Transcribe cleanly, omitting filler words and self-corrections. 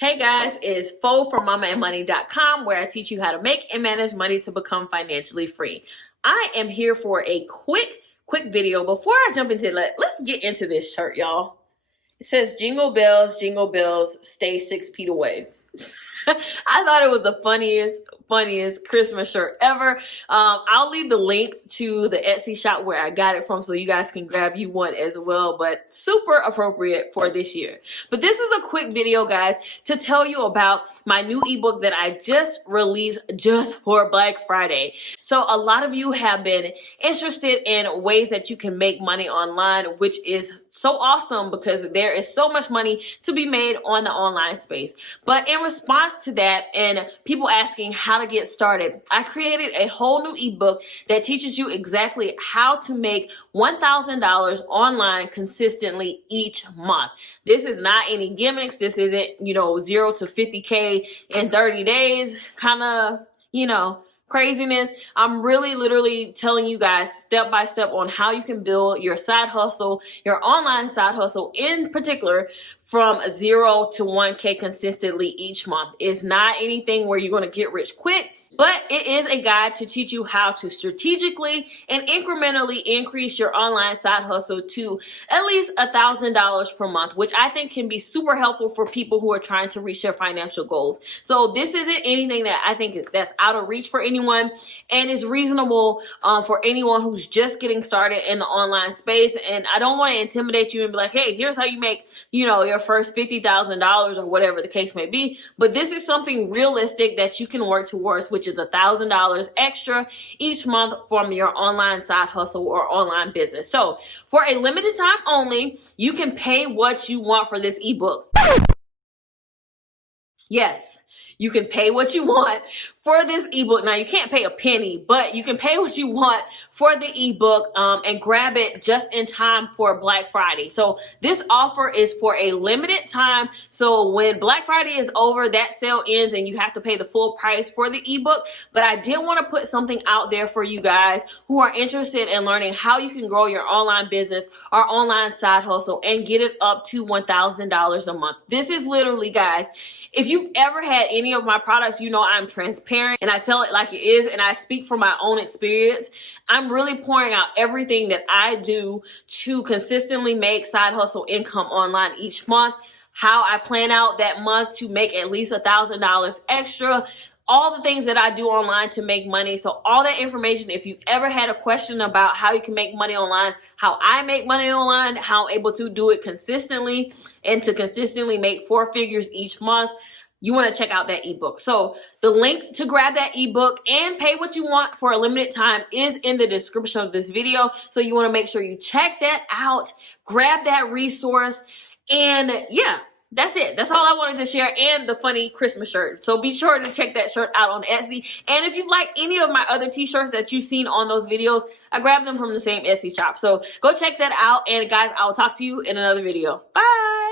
Hey guys, it's Fo from mamaandmoney.com, where I teach you how to make and manage money to become financially free. I am here for a quick video. Before I jump into it, let's get into this shirt, y'all. It says jingle bells, stay 6 feet away. I thought it was the funniest Christmas shirt ever. I'll leave the link to the Etsy shop where I got it from so you guys can grab you one as well, but super appropriate for this year. But this is a quick video, guys, to tell you about my new ebook that I just released just for Black Friday. So a lot of you have been interested in ways that you can make money online, which is so awesome because there is so much money to be made on the online space. But in response to that and people asking how to get started, I created a whole new ebook that teaches you exactly how to make $1,000 online consistently each month. This is not any gimmicks. This isn't, 0 to 50K in 30 days kind of, craziness. I'm really literally telling you guys step by step on how you can build your side hustle, your online side hustle in particular, from 0 to 1K consistently each month. It's not anything where you're going to get rich quick, but it is a guide to teach you how to strategically and incrementally increase your online side hustle to at least $1,000 per month, which I think can be super helpful for people who are trying to reach their financial goals. So this isn't anything that I think that's out of reach for anyone, and is reasonable for anyone who's just getting started in the online space. And I don't want to intimidate you and be like, hey, here's how you make, your first $50,000 or whatever the case may be. But this is something realistic that you can work towards, which is $1,000 extra each month from your online side hustle or online business. So for a limited time only, you can pay what you want for this ebook. Yes, you can pay what you want for this ebook. Now, you can't pay a penny, but you can pay what you want for the ebook and grab it just in time for Black Friday. So this offer is for a limited time. So when Black Friday is over, that sale ends and you have to pay the full price for the ebook. But I did want to put something out there for you guys who are interested in learning how you can grow your online business or online side hustle and get it up to $1,000 a month. This is literally, guys, if you've ever had any of my products, I'm transparent and I tell it like it is, and I speak from my own experience. I'm really pouring out everything that I do to consistently make side hustle income online each month, how I plan out that month to make at least $1,000 extra, all the things that I do online to make money. So all that information, if you've ever had a question about how you can make money online, how I make money online, how I'm able to do it consistently and to consistently make 4 figures each month, you want to check out that ebook. So the link to grab that ebook and pay what you want for a limited time is in the description of this video. So you want to make sure you check that out, grab that resource, and yeah, that's it. That's all I wanted to share, and the funny Christmas shirt. So be sure to check that shirt out on Etsy. And if you like any of my other t-shirts that you've seen on those videos, I grabbed them from the same Etsy shop. So go check that out. And guys, I'll talk to you in another video. Bye.